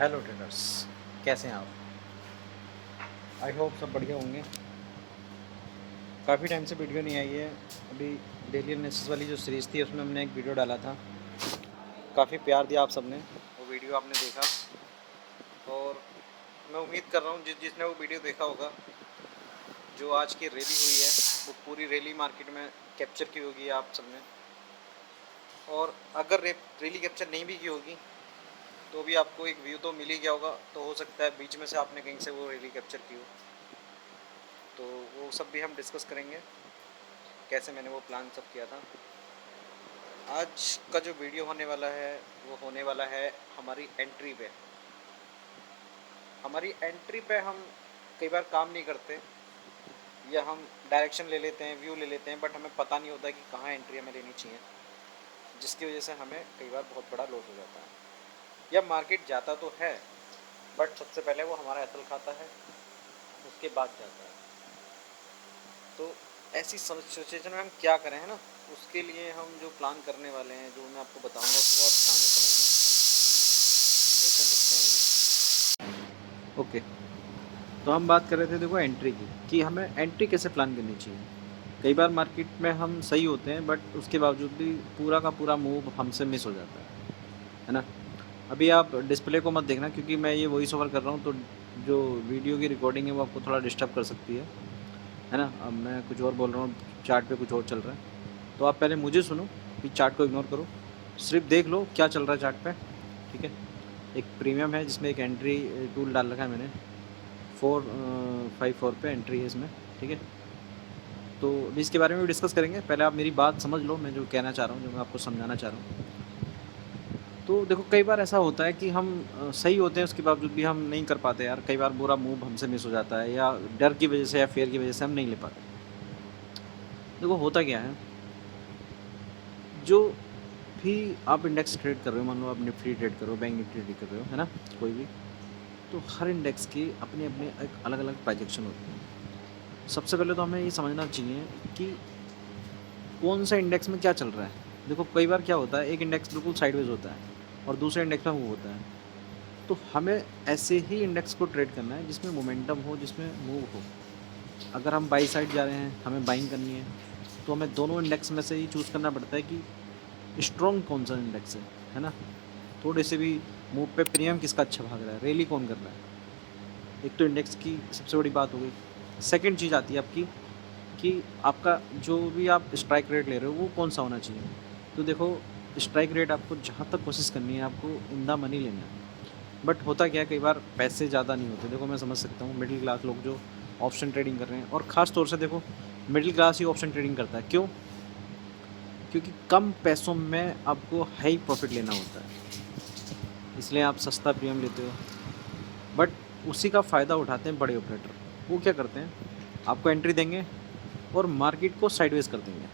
Hello traders, कैसे हैं आप? आई होप सब बढ़िया होंगे। काफ़ी टाइम से वीडियो नहीं आई है। अभी डेली एनालिसिस वाली जो सीरीज़ थी उसमें हमने एक वीडियो डाला था। काफ़ी प्यार दिया आप सबने, वो वीडियो आपने देखा। और मैं उम्मीद कर रहा हूँ जिसने वो वीडियो देखा होगा, जो आज की रैली हुई है वो पूरी रैली मार्केट में कैप्चर की होगी आप सबने। और अगर रैली कैप्चर नहीं भी की होगी तो भी आपको एक व्यू तो मिल ही गया होगा। तो हो सकता है बीच में से आपने कहीं से वो रैली कैप्चर की हो, तो वो सब भी हम डिस्कस करेंगे, कैसे मैंने वो प्लान सब किया था। आज का जो वीडियो होने वाला है वो होने वाला है हमारी एंट्री पे। हमारी एंट्री पे हम कई बार काम नहीं करते, या हम डायरेक्शन ले लेते हैं, व्यू ले लेते हैं, बट हमें पता नहीं होता कि कहाँ एंट्री हमें लेनी चाहिए, जिसकी वजह से हमें कई बार बहुत बड़ा लॉस हो जाता है। या मार्केट जाता तो है, बट सबसे पहले वो हमारा एसल खाता है, उसके बाद जाता है। तो ऐसी सिचुएशन में हम क्या करें, है ना? उसके लिए हम जो प्लान करने वाले हैं, जो मैं आपको बताऊंगा, उसको आप ध्यान से समझना। एक मिनट रुकते हैं। ओके, तो हम बात कर रहे थे देखो एंट्री की, कि हमें एंट्री कैसे प्लान करनी चाहिए। कई बार मार्केट में हम सही होते हैं, बट उसके बावजूद भी पूरा का पूरा मूव हमसे मिस हो जाता है ना? अभी आप डिस्प्ले को मत देखना, क्योंकि मैं ये वॉइस ओवर कर रहा हूँ, तो जो वीडियो की रिकॉर्डिंग है वो आपको थोड़ा डिस्टर्ब कर सकती है ना? अब मैं कुछ और बोल रहा हूँ, चार्ट पे कुछ और चल रहा है, तो आप पहले मुझे सुनो, फिर चार्ट को इग्नोर करो, सिर्फ देख लो क्या चल रहा है चार्ट पे। ठीक है? एक प्रीमियम है जिसमें एक एंट्री टूल डाल रखा है मैंने, 454 पे एंट्री है इसमें। ठीक है? तो अभी इसके बारे में भी डिस्कस करेंगे। पहले आप मेरी बात समझ लो, मैं जो कहना चाह रहा हूँ, जो मैं आपको समझाना चाह रहा हूँ। तो देखो, कई बार ऐसा होता है कि हम सही होते हैं, उसके बावजूद भी हम नहीं कर पाते यार। कई बार बुरा मूव हमसे मिस हो जाता है, या डर की वजह से या फेयर की वजह से हम नहीं ले पाते। देखो होता क्या है, जो भी आप इंडेक्स ट्रेड कर रहे हो, मान लो आप निफ्टी ट्रेड कर रहे हो, बैंक निफ्टी ट्रेड कर रहे हो, है ना, कोई भी, तो हर इंडेक्स की अपने अपने एक अलग अलग प्राइजेक्शन होती है। सबसे पहले तो हमें ये समझना चाहिए कि कौन सा इंडेक्स में क्या चल रहा है। देखो कई बार क्या होता है, एक इंडेक्स बिल्कुल साइडवेज होता है और दूसरे इंडेक्स में मूव होता है। तो हमें ऐसे ही इंडेक्स को ट्रेड करना है जिसमें मोमेंटम हो, जिसमें मूव हो। अगर हम बाई साइड जा रहे हैं, हमें बाइंग करनी है, तो हमें दोनों इंडेक्स में से ही चूज़ करना पड़ता है कि स्ट्रॉन्ग कौन सा इंडेक्स है ना? थोड़े से भी मूव पे प्रीमियम किसका अच्छा भाग रहा है, रैली कौन कर रहा है। एक तो इंडेक्स की सबसे बड़ी बात हो गई। सेकंड चीज़ आती है आपकी, कि आपका जो भी आप स्ट्राइक रेट ले रहे हो वो कौन सा होना चाहिए। तो देखो, स्ट्राइक रेट आपको जहाँ तक कोशिश करनी है, आपको इन द मनी लेना है। बट होता क्या है, कई बार पैसे ज़्यादा नहीं होते। देखो मैं समझ सकता हूँ मिडिल क्लास लोग जो ऑप्शन ट्रेडिंग कर रहे हैं, और ख़ास तौर से देखो मिडिल क्लास ही ऑप्शन ट्रेडिंग करता है। क्यों? क्योंकि कम पैसों में आपको हाई प्रॉफिट लेना होता है, इसलिए आप सस्ता प्रीमियम लेते हो। बट उसी का फ़ायदा उठाते हैं बड़े ऑपरेटर। वो क्या करते हैं, आपको एंट्री देंगे और मार्केट को साइडवेज कर देंगे।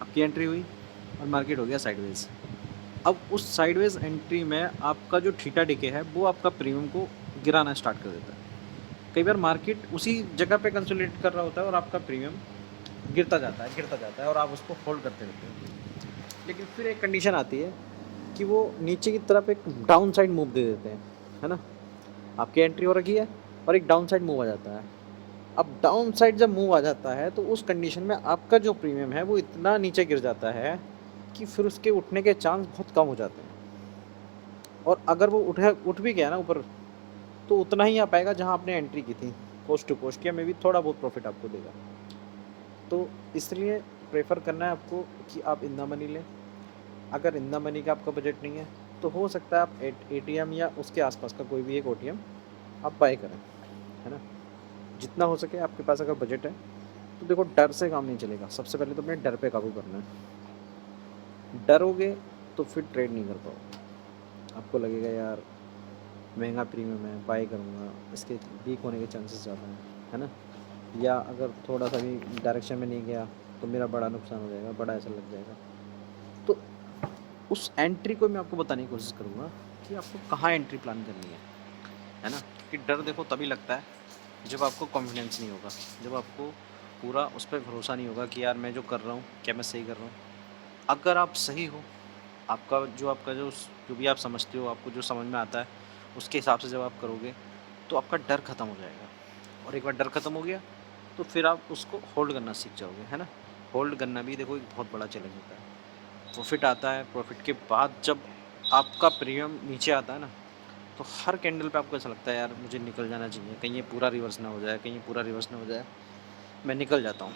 आपकी एंट्री हुई और मार्केट हो गया साइडवेज। अब उस साइडवेज एंट्री में आपका जो थीटा डिके है वो आपका प्रीमियम को गिराना स्टार्ट कर देता है। कई बार मार्केट उसी जगह पे कंसोलिडेट कर रहा होता है और आपका प्रीमियम गिरता जाता है और आप उसको होल्ड करते रहते हो। लेकिन फिर एक कंडीशन आती है कि वो नीचे की तरफ एक डाउन साइड मूव दे देते हैं, है ना? आपकी एंट्री हो रखी है और एक डाउन साइड मूव आ जाता है। अब डाउन साइड जब मूव आ जाता है, तो उस कंडीशन में आपका जो प्रीमियम है वो इतना नीचे गिर जाता है कि फिर उसके उठने के चांस बहुत कम हो जाते हैं। और अगर वो उठ भी गया ना ऊपर, तो उतना ही आ पाएगा जहाँ आपने एंट्री की थी, कोस्ट टू कोस्ट, या मे भी थोड़ा बहुत प्रॉफिट आपको देगा। तो इसलिए प्रेफर करना है आपको कि आप इन द मनी लें। अगर इन द मनी का आपका बजट नहीं है, तो हो सकता है आप एटीएम या उसके आसपास का कोई भी एक ओटीएम आप बाय करें, है ना? जितना हो सके आपके पास अगर बजट है, तो देखो डर से काम नहीं चलेगा। सबसे पहले तो अपने डर पे काबू करना है। डरोगे तो फिर ट्रेड नहीं कर पाओगे। आपको लगेगा यार महंगा प्रीमियम है, बाय करूँगा, इसके वीक होने के चांसेस ज़्यादा हैं, है ना? या अगर थोड़ा सा भी डायरेक्शन में नहीं गया तो मेरा बड़ा नुकसान हो जाएगा, बड़ा ऐसा लग जाएगा। तो उस एंट्री को मैं आपको बताने की कोशिश करूँगा कि आपको कहाँ एंट्री प्लान करनी है ना? क्योंकि डर देखो तभी लगता है जब आपको कॉन्फिडेंस नहीं होगा, जब आपको पूरा उस पर भरोसा नहीं होगा कि यार मैं जो कर रहा हूँ क्या मैं सही कर रहा हूँ। अगर आप सही हो, आपका जो जो भी आप समझते हो, आपको जो समझ में आता है उसके हिसाब से जब आप करोगे तो आपका डर ख़त्म हो जाएगा, और एक बार डर ख़त्म हो गया तो फिर आप उसको होल्ड करना सीख जाओगे, है ना। होल्ड करना भी देखो एक बहुत बड़ा चैलेंज होता है। प्रॉफिट आता है, प्रॉफिट के बाद जब आपका प्रीमियम नीचे आता है ना, तो हर कैंडल पे आपको ऐसा लगता है यार मुझे निकल जाना चाहिए, कहीं ये पूरा रिवर्स ना हो जाए, कहीं ये पूरा रिवर्स ना हो जाए, मैं निकल जाता हूँ।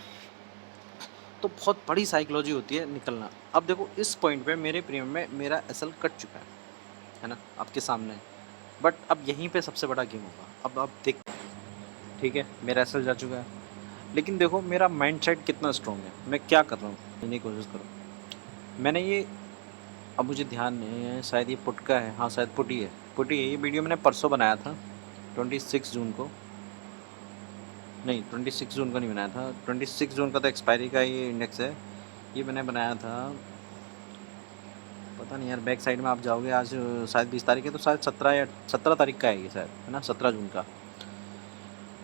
तो बहुत बड़ी साइकोलॉजी होती है निकलना। अब देखो इस पॉइंट पे मेरे प्रीमियम में मेरा एसएल कट चुका है ना, आपके सामने। बट अब यहीं पे सबसे बड़ा गेम होगा। अब आप देखते हैं, ठीक है, मेरा एसएल जा चुका है, लेकिन देखो मेरा माइंडसेट कितना स्ट्रॉन्ग है, मैं क्या कर रहा हूँ, लेने की कोशिश करो। मैंने ये, अब मुझे ध्यान नहीं है, शायद ये पुट का है, हाँ शायद पुट ही है, पुट ही है। ये वीडियो मैंने परसों बनाया था 26 जून को, नहीं 26 जून को नहीं बनाया था, 26 जून का तो एक्सपायरी का ये इंडेक्स है। ये मैंने बनाया था, पता नहीं यार, बैक साइड में आप जाओगे, आज शायद 20 तारीख है, तो शायद 17 या 17 तारीख का है ये शायद, है ना, 17 जून का।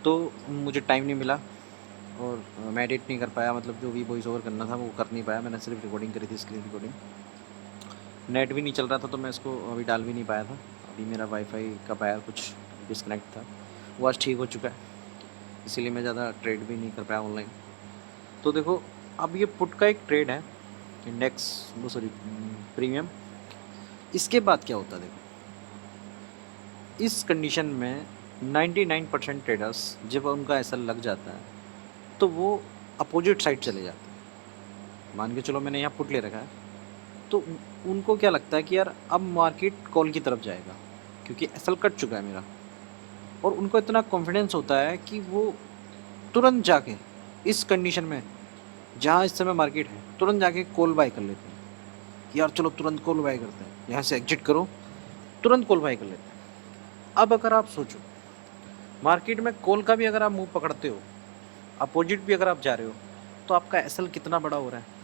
तो मुझे टाइम नहीं मिला और मैं एडिट नहीं कर पाया, मतलब जो भी वॉइस ओवर करना था वो कर नहीं पाया, मैंने सिर्फ रिकॉर्डिंग करी थी, स्क्रीन रिकॉर्डिंग। नेट भी नहीं चल रहा था तो मैं इसको अभी डाल भी नहीं पाया था। अभी मेरा वाईफाई का वायर कुछ डिस्कनेक्ट था, वो आज ठीक हो चुका है, इसीलिए मैं ज़्यादा ट्रेड भी नहीं कर पाया ऑनलाइन। तो देखो अब ये पुट का एक ट्रेड है, इंडेक्स, वो सॉरी प्रीमियम। इसके बाद क्या होता है देखो, इस कंडीशन में 99% ट्रेडर्स जब उनका ऐसा लग जाता है तो वो अपोजिट साइड चले जाते हैं। मान के चलो मैंने यहाँ पुट ले रखा है, तो उनको क्या लगता है कि यार अब मार्केट कॉल की तरफ जाएगा, क्योंकि एसएल कट चुका है मेरा, और उनको इतना कॉन्फिडेंस होता है कि वो तुरंत जाके इस कंडीशन में, जहाँ इस समय मार्केट है, तुरंत जाके कॉल बाय कर लेते हैं कि यार चलो तुरंत कॉल बाय करते हैं, यहाँ से एग्जिट करो, तुरंत कॉल बाय कर लेते हैं। अब अगर आप सोचो, मार्केट में कॉल का भी अगर आप मुंह पकड़ते हो, अपोजिट भी अगर आप जा रहे हो, तो आपका एसएल कितना बड़ा हो रहा है।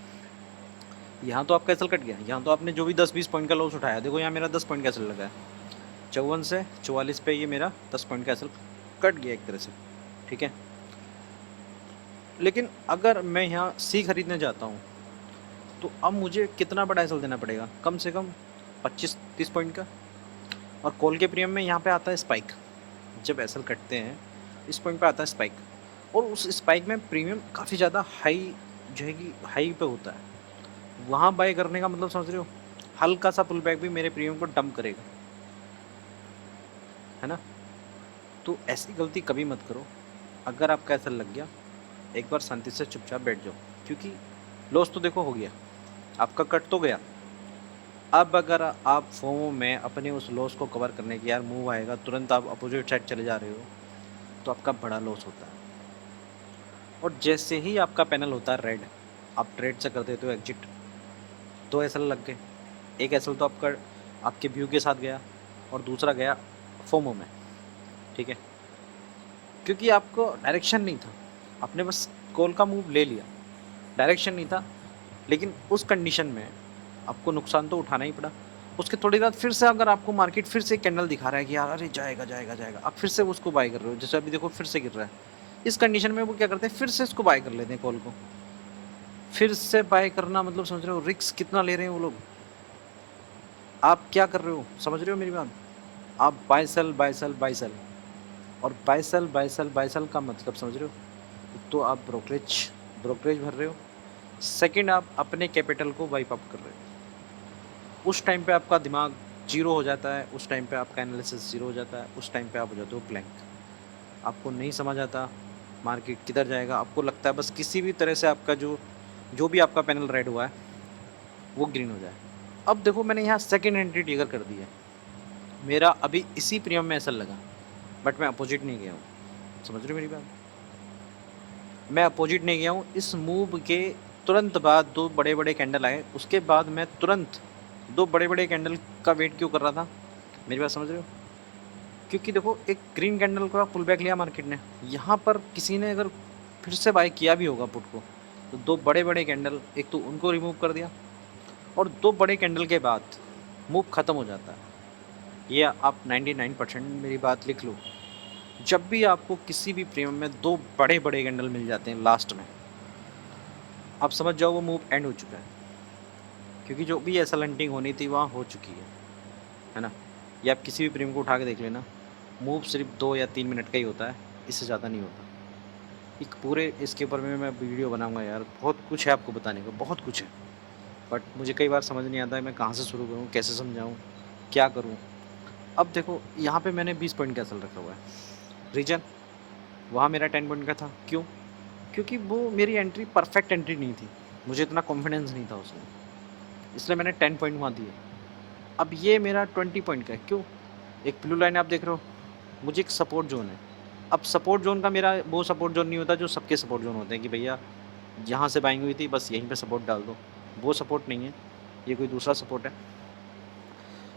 यहाँ तो आपका एसएल कट गया, यहाँ तो आपने जो भी 10-20 पॉइंट का लॉस उठाया, देखो यहाँ मेरा 10 पॉइंट का एसएल लगा है, 54 से 44 पे ये मेरा 10 पॉइंट का एसएल कट गया एक तरह से, ठीक है। लेकिन अगर मैं यहाँ सी खरीदने जाता हूँ तो अब मुझे कितना बड़ा एसएल देना पड़ेगा, कम से कम 25-30 पॉइंट का। और कॉल के प्रीमियम में यहाँ पे आता है स्पाइक, जब एसएल कटते हैं इस पॉइंट पे आता है स्पाइक, और उस स्पाइक में प्रीमियम काफ़ी ज़्यादा हाई, जो है कि हाई पे होता है। वहाँ बाय करने का मतलब समझ रहे हो, हल्का सा पुल बैक भी मेरे प्रीमियम को डंप करेगा, है ना। तो ऐसी गलती कभी मत करो। अगर आपका ऐसा लग गया, एक बार शांति से चुपचाप बैठ जाओ, क्योंकि लॉस तो देखो हो गया, आपका कट तो गया। अब अगर आप फोमो में अपने उस लॉस को कवर करने की, यार मूव आएगा तुरंत आप अपोजिट साइड चले जा रहे हो, तो आपका बड़ा लॉस होता है। और जैसे ही आपका पैनल होता है रेड, आप ट्रेड से कर देते हो एग्जिट, 2 एसएल लग गए। एक एसएल तो आपका आपके व्यू के साथ गया, और दूसरा गया फोमो में, ठीक है, क्योंकि आपको डायरेक्शन नहीं था, आपने बस कॉल का मूव ले लिया, डायरेक्शन नहीं था। लेकिन उस कंडीशन में आपको नुकसान तो उठाना ही पड़ा। उसके थोड़ी देर बाद फिर से अगर आपको मार्केट फिर से कैंडल दिखा रहा है कि यार अरे जाएगा जाएगा जाएगा, आप फिर से उसको बाय कर रहे हो, जैसे अभी देखो फिर से गिर रहा है, इस कंडीशन में वो क्या करते हैं, फिर से इसको बाय कर लेते हैं, कॉल को फिर से बाय करना, मतलब समझ रहे हो रिस्क कितना ले रहे हैं वो लोग। आप क्या कर रहे हो, समझ रहे हो मेरी बात, आप buy sell buy sell buy sell, और buy sell buy sell buy sell का मतलब समझ रहे हो, तो आप ब्रोकरेज ब्रोकरेज भर रहे हो, सेकंड आप अपने कैपिटल को वाइप अप कर रहे हो। उस टाइम पे आपका दिमाग जीरो हो जाता है, उस टाइम पे आपका एनालिसिस जीरो हो जाता है, उस टाइम पे आप हो जाते हो ब्लैंक। आपको नहीं समझ आता मार्केट किधर जाएगा, आपको लगता है बस किसी भी तरह से आपका जो जो भी आपका पैनल रेड हुआ है वो ग्रीन हो जाए। अब देखो मैंने यहाँ सेकेंड एंट्री ट्रिगर कर दी है, मेरा अभी इसी प्रीमियम में ऐसा लगा, बट मैं अपोजिट नहीं गया हूँ, समझ रहे हो मेरी बात, मैं अपोजिट नहीं गया हूँ। इस मूव के तुरंत बाद 2 बड़े बड़े कैंडल आए, उसके बाद मैं तुरंत 2 बड़े बड़े कैंडल का वेट क्यों कर रहा था, मेरी बात समझ रहे हो, क्योंकि देखो एक ग्रीन कैंडल का पुल बैक लिया मार्केट ने, यहाँ पर किसी ने अगर फिर से बाय किया भी होगा पुट को, तो 2 बड़े बड़े कैंडल, एक तो उनको रिमूव कर दिया, और 2 बड़े कैंडल के बाद मूव ख़त्म हो जाता है। ये आप 99% मेरी बात लिख लो, जब भी आपको किसी भी प्रीमियम में 2 बड़े बड़े कैंडल मिल जाते हैं लास्ट में, आप समझ जाओ वो मूव एंड हो चुका है, क्योंकि जो भी ऐसा लंटिंग होनी थी वहाँ हो चुकी है ना। या आप किसी भी प्रीमियम को उठा के देख लेना, मूव सिर्फ 2 या 3 मिनट का ही होता है, इससे ज़्यादा नहीं होता। एक पूरे इसके ऊपर में मैं वीडियो बनाऊँगा यार, बहुत कुछ है आपको बताने को, बहुत कुछ है। बट मुझे कई बार समझ नहीं आता है मैं कहाँ से शुरू करूँ, कैसे समझाऊँ, क्या करूँ? अब देखो यहाँ पे मैंने 20 पॉइंट कैसल रखा हुआ है। रीज़न वहाँ मेरा 10 पॉइंट का था, क्यों? क्योंकि वो मेरी एंट्री परफेक्ट एंट्री नहीं थी। मुझे इतना कॉन्फिडेंस नहीं था उसमें, इसलिए मैंने 10 पॉइंट वहाँ दिए। अब ये मेरा 20 पॉइंट का है, क्यों? एक ब्लू लाइन आप देख रहे हो, मुझे एक सपोर्ट ज़ोन है। अब सपोर्ट ज़ोन का मेरा वो सपोर्ट ज़ोन नहीं होता जो सबके सपोर्ट ज़ोन होते हैं कि भैया यहाँ से बाइंग हुई थी बस यहीं पे सपोर्ट डाल दो। वो सपोर्ट नहीं है, ये कोई दूसरा सपोर्ट है।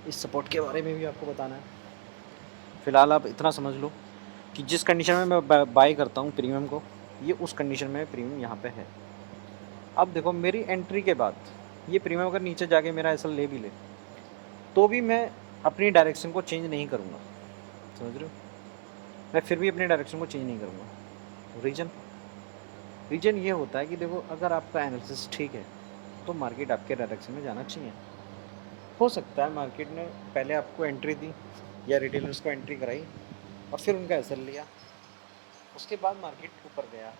इस सपोर्ट के बारे में भी आपको बताना है। फिलहाल आप इतना समझ लो कि जिस कंडीशन में मैं बाय करता हूँ प्रीमियम को, ये उस कंडीशन में प्रीमियम यहाँ पे है। अब देखो मेरी एंट्री के बाद ये प्रीमियम अगर नीचे जाके मेरा ऐसा ले भी ले, तो भी मैं अपनी डायरेक्शन को चेंज नहीं करूँगा। समझ रहे हो? मैं फिर भी अपनी डायरेक्शन को चेंज नहीं करूँगा। रीज़न रीज़न ये होता है कि देखो अगर आपका एनालिसिस ठीक है, तो मार्केट आपके डायरेक्शन में जाना चाहिए। हो सकता है मार्केट ने पहले आपको एंट्री दी या रिटेलर्स को एंट्री कराई और फिर उनका एसएल लिया, उसके बाद मार्केट ऊपर गया,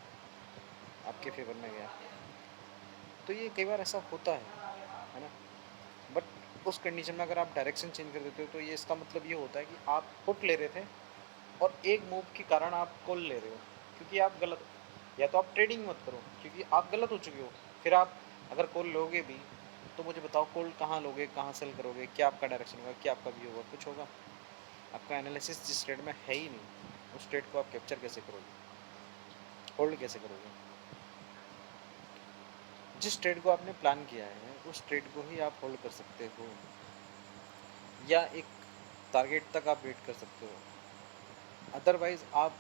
आपके फेवर में गया। तो ये कई बार ऐसा होता है ना? बट उस कंडीशन में अगर आप डायरेक्शन चेंज कर देते हो तो ये इसका मतलब ये होता है कि आप पुट ले रहे थे और एक मूव के कारण आप कॉल ले रहे हो, क्योंकि आप गलत, या तो आप ट्रेडिंग मत करो क्योंकि आप गलत हो चुके हो। फिर आप अगर कॉल लोगे भी तो मुझे बताओ कॉल कहाँ लोगे, कहाँ सेल करोगे, क्या आपका डायरेक्शन होगा, क्या आपका व्यू होगा, कुछ होगा? आपका एनालिसिस जिस ट्रेड में है ही नहीं, उस ट्रेड को आप कैप्चर कैसे करोगे, होल्ड कैसे करोगे? जिस ट्रेड को आपने प्लान किया है उस ट्रेड को ही आप होल्ड कर सकते हो, या एक टारगेट तक आप वेट कर सकते हो। अदरवाइज आप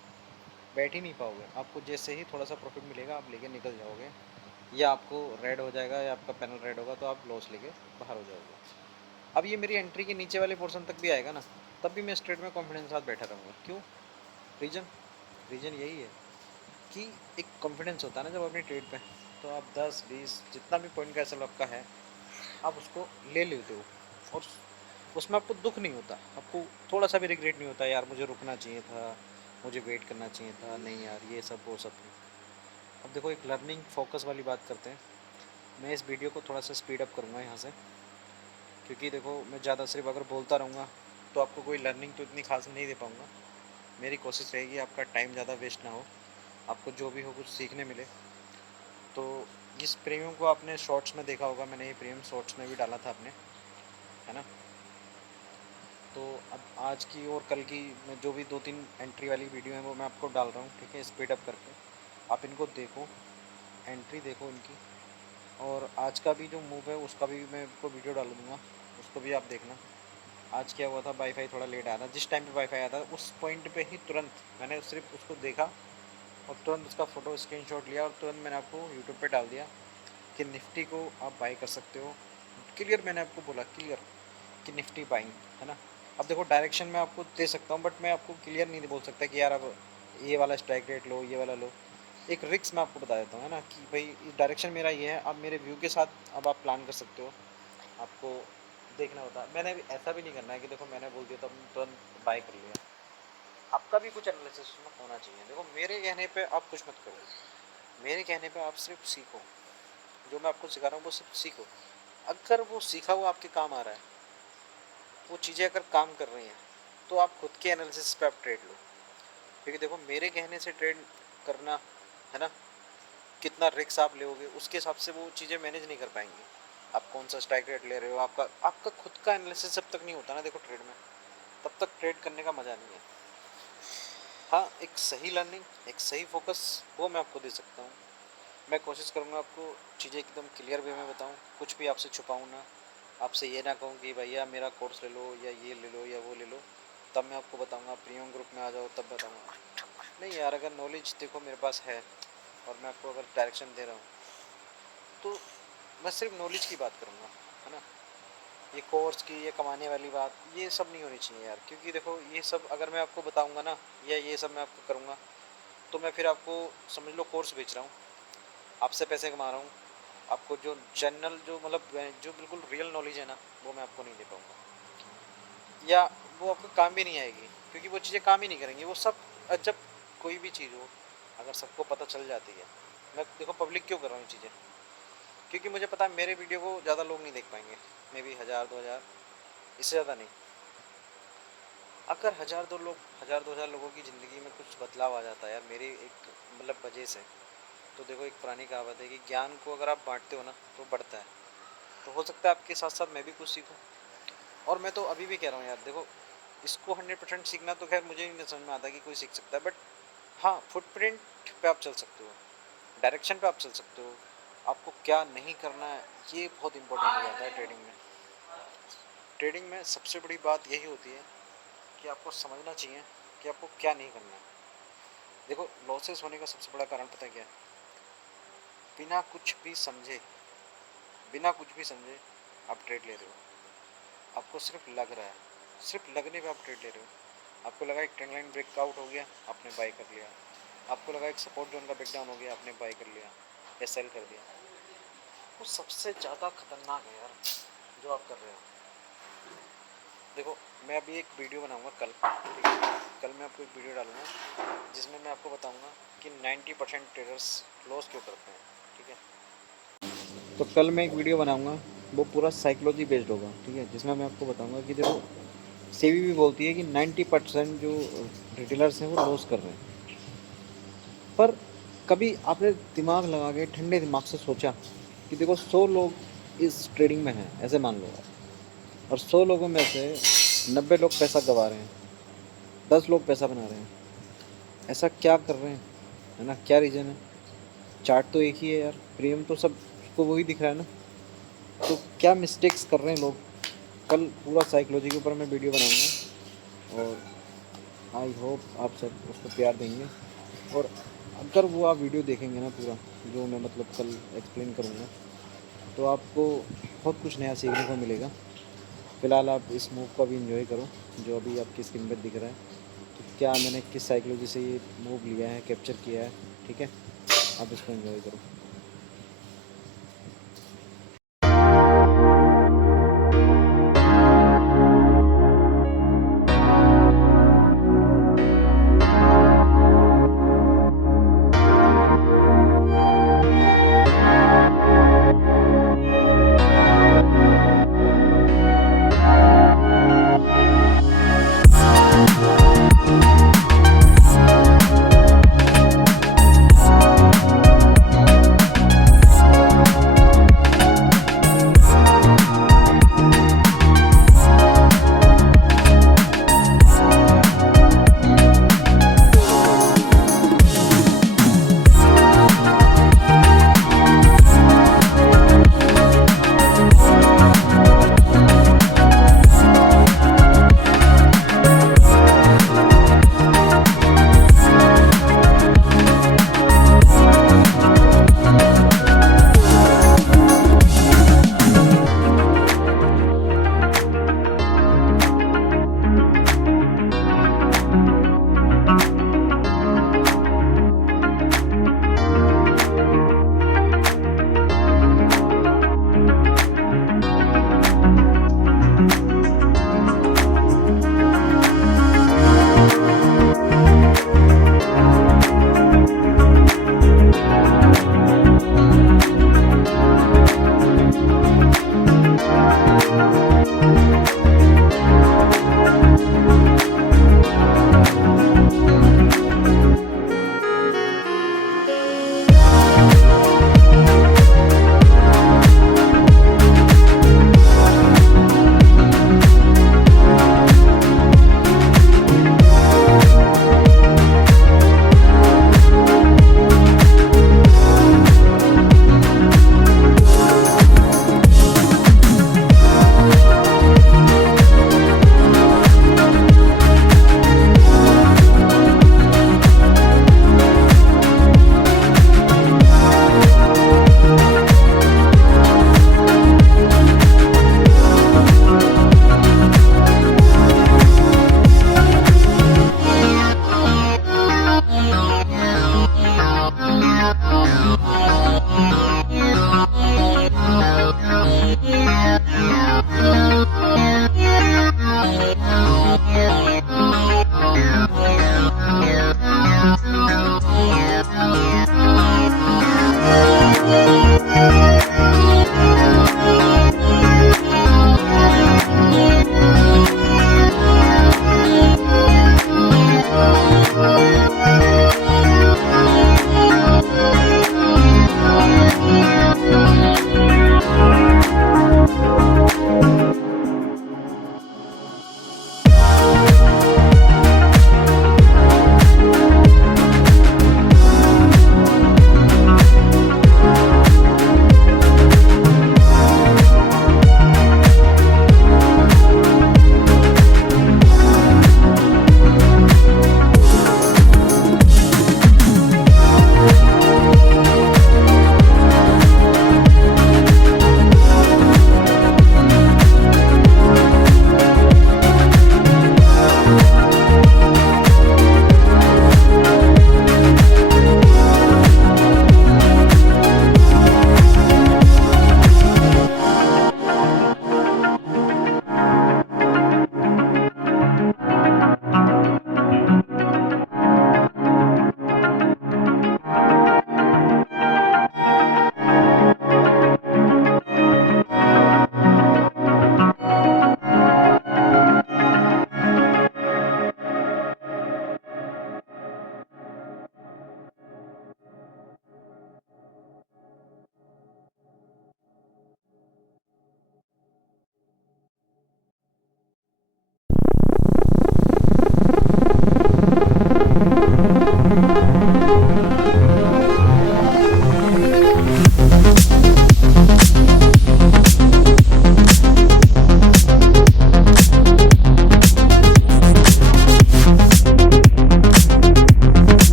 बैठ ही नहीं पाओगे, आपको जैसे ही थोड़ा सा प्रॉफिट मिलेगा आप लेके निकल जाओगे, या आपको रेड हो जाएगा या आपका पैनल रेड होगा तो आप लॉस लेके बाहर हो जाओगे। अब ये मेरी एंट्री के नीचे वाले पोर्शन तक भी आएगा ना, तब भी मैं इस ट्रेड में कॉन्फिडेंस के साथ बैठा रहूँगा। क्यों? रीजन रीजन यही है कि एक कॉन्फिडेंस होता है ना जब अपनी ट्रेड पे, तो आप 10 20 जितना भी पॉइंट का एसएल आपका है आप उसको ले लेते हो, और उसमें आपको दुख नहीं होता, आपको थोड़ा सा भी रिग्रेट नहीं होता यार मुझे रुकना चाहिए था, मुझे वेट करना चाहिए था, नहीं यार ये सब वो सब नहीं। अब देखो एक लर्निंग फोकस वाली बात करते हैं। मैं इस वीडियो को थोड़ा सा स्पीड अप करूँगा यहाँ से, क्योंकि देखो मैं ज़्यादा सिर्फ अगर बोलता रहूँगा तो आपको कोई लर्निंग तो इतनी खास नहीं दे पाऊँगा। मेरी कोशिश रहेगी आपका टाइम ज़्यादा वेस्ट ना हो, आपको जो भी हो कुछ सीखने मिले। तो इस प्रीमियम को आपने शॉर्ट्स में देखा होगा, मैंने ये प्रीमियम शॉर्ट्स में भी डाला था आपने, है ना? तो अब आज की और कल की मैं जो भी 2 3 एंट्री वाली वीडियो है वो मैं आपको डाल रहा हूँ, ठीक है, स्पीड अप करके। आप इनको देखो, एंट्री देखो इनकी, और आज का भी जो मूव है उसका भी मैं आपको वीडियो डाल दूँगा, उसको भी आप देखना। आज क्या हुआ था, वाईफाई थोड़ा लेट आया था, जिस टाइम पे वाईफाई आया था उस पॉइंट पे ही तुरंत मैंने सिर्फ उसको देखा और तुरंत उसका फ़ोटो स्क्रीनशॉट लिया और तुरंत मैंने आपको यूट्यूब पे डाल दिया कि निफ्टी को आप बाई कर सकते हो। क्लियर मैंने आपको बोला, क्लियर कि निफ्टी बाइंग, है ना? अब देखो डायरेक्शन मैं आपको दे सकता हूँ बट मैं आपको क्लियर नहीं बोल सकता कि यार अब ये वाला स्ट्राइक रेट लो, ये वाला लो। एक रिक्स मैं आपको बता देता हूँ, है ना, कि भाई डायरेक्शन मेरा ये है, अब मेरे व्यू के साथ अब आप प्लान कर सकते हो। आपको देखना होता है, मैंने भी ऐसा भी नहीं करना है कि देखो मैंने बोल दिया तो तुरंत बाय कर लिया। आपका भी कुछ एनालिसिस होना चाहिए। देखो मेरे कहने पे आप कुछ मत करो, मेरे कहने पे आप सिर्फ सीखो, जो मैं आपको सिखा रहा हूँ वो सिर्फ सीखो। अगर वो सीखा हुआ आपके काम आ रहा है, वो चीज़ें अगर काम कर रही हैं, तो आप खुद के एनालिसिस पे आप ट्रेड लो। क्योंकि देखो मेरे कहने से ट्रेड करना, है ना, कितना रिस्क आप लोगे उसके हिसाब से वो चीज़ें मैनेज नहीं कर पाएंगे। आप कौन सा स्ट्राइक रेट ले रहे हो, आपका आपका खुद का एनालिसिस जब तक नहीं होता ना देखो ट्रेड में, तब तक ट्रेड करने का मज़ा नहीं है। हाँ, एक सही लर्निंग, एक सही फोकस वो मैं आपको दे सकता हूँ। मैं कोशिश करूँगा आपको चीज़ें एकदम क्लियर वे में बताऊँ, कुछ भी आपसे छुपाऊँ ना, आपसे ये ना कहूँ कि भैया मेरा कोर्स ले लो या ये ले लो या वो ले लो, तब मैं आपको बताऊँगा, प्रीमियम ग्रुप में आ जाओ तब बताऊँगा। नहीं यार, अगर नॉलेज देखो मेरे पास है और मैं आपको अगर डायरेक्शन दे रहा हूँ तो मैं सिर्फ नॉलेज की बात करूँगा, है ना? ये कोर्स की, ये कमाने वाली बात, ये सब नहीं होनी चाहिए यार, क्योंकि देखो ये सब अगर मैं आपको बताऊँगा ना, या ये सब मैं आपको करूँगा, तो मैं फिर आपको समझ लो कोर्स बेच रहा हूँ, आपसे पैसे कमा रहा हूँ। आपको जो जनरल जो मतलब जो बिल्कुल रियल नॉलेज है ना, वो मैं आपको नहीं दे पाऊँगा। या वो आपको काम भी नहीं आएगी, क्योंकि वो चीज़ें काम ही नहीं करेंगी वो सब। जब कोई भी चीज़ हो, अगर सबको पता चल जाती है, मैं देखो पब्लिक क्यों कर रहा हूँ ये चीज़ें, क्योंकि मुझे पता है मेरे वीडियो को ज़्यादा लोग नहीं देख पाएंगे, मे बी 1000 2000, इससे ज़्यादा नहीं। अगर 1000 2000 लोगों की ज़िंदगी में कुछ बदलाव आ जाता है यार मेरी एक मतलब वजह से, तो देखो एक पुरानी कहावत है कि ज्ञान को अगर आप बांटते हो ना तो बढ़ता है। तो हो सकता है आपके साथ साथ मैं भी कुछ सीखूं। और मैं तो अभी भी कह रहा हूँ यार, देखो इसको 100% सीखना तो खैर मुझे नहीं समझ में आता कि कोई सीख सकता है, बट हाँ फुटप्रिंट पे आप चल सकते हो, डायरेक्शन पे आप चल सकते हो, आपको क्या नहीं करना है ये बहुत इंपॉर्टेंट हो जाता है ट्रेडिंग में। ट्रेडिंग में सबसे बड़ी बात यही होती है कि आपको समझना चाहिए कि आपको क्या नहीं करना है। देखो लॉसेस होने का सबसे बड़ा कारण पता है क्या है? बिना कुछ भी समझे, बिना कुछ भी समझे आप ट्रेड ले रहे हो। आपको सिर्फ लग रहा है, सिर्फ लगने पे आप ट्रेड ले रहे हो। आपको लगा एक ट्रेंड लाइन ब्रेकआउट हो गया, आपने बाई कर लिया। आपको लगा एक सपोर्ट जोन का ब्रेकडाउन हो गया, आपने बाई कर लिया या सेल कर दिया। वो सबसे ज़्यादा खतरनाक है यार जो आप कर रहे हो। देखो मैं अभी एक वीडियो बनाऊंगा कल, ठीक है? कल मैं आपको एक वीडियो डालूंगा जिसमें मैं आपको बताऊंगा कि 90% ट्रेडर्स लॉस क्यों करते हैं, ठीक है? तो कल मैं एक वीडियो बनाऊंगा, वो पूरा साइकोलॉजी बेस्ड होगा, ठीक है? जिसमें मैं आपको बताऊंगा कि देखो सेबी भी बोलती है कि 90% जो रिटेलर्स हैं वो लॉस कर रहे हैं। पर कभी आपने दिमाग लगा के ठंडे दिमाग से सोचा कि देखो 100 लोग इस ट्रेडिंग में हैं ऐसे मान लो आप, और 100 लोगों में से 90 लोग पैसा गंवा रहे हैं, 10 लोग पैसा बना रहे हैं। ऐसा क्या कर रहे हैं, है ना? क्या रीज़न है? चार्ट तो एक ही है यार, प्रीमियम तो सबको वही दिख रहा है ना। तो क्या मिस्टेक्स कर रहे हैं लोग? कल पूरा साइकोलॉजी के ऊपर मैं वीडियो बनाऊंगा, और आई होप आप सब उसको प्यार देंगे। और अगर वो आप वीडियो देखेंगे ना पूरा, जो मैं मतलब कल एक्सप्लेन करूँगा, तो आपको बहुत कुछ नया सीखने को मिलेगा। फ़िलहाल आप इस मूव को अभी एंजॉय करो जो अभी आपकी स्क्रीन पर दिख रहा है। तो क्या मैंने किस साइकोलॉजी से ये मूव लिया है, कैप्चर किया है, ठीक है? आप इसको एंजॉय करो।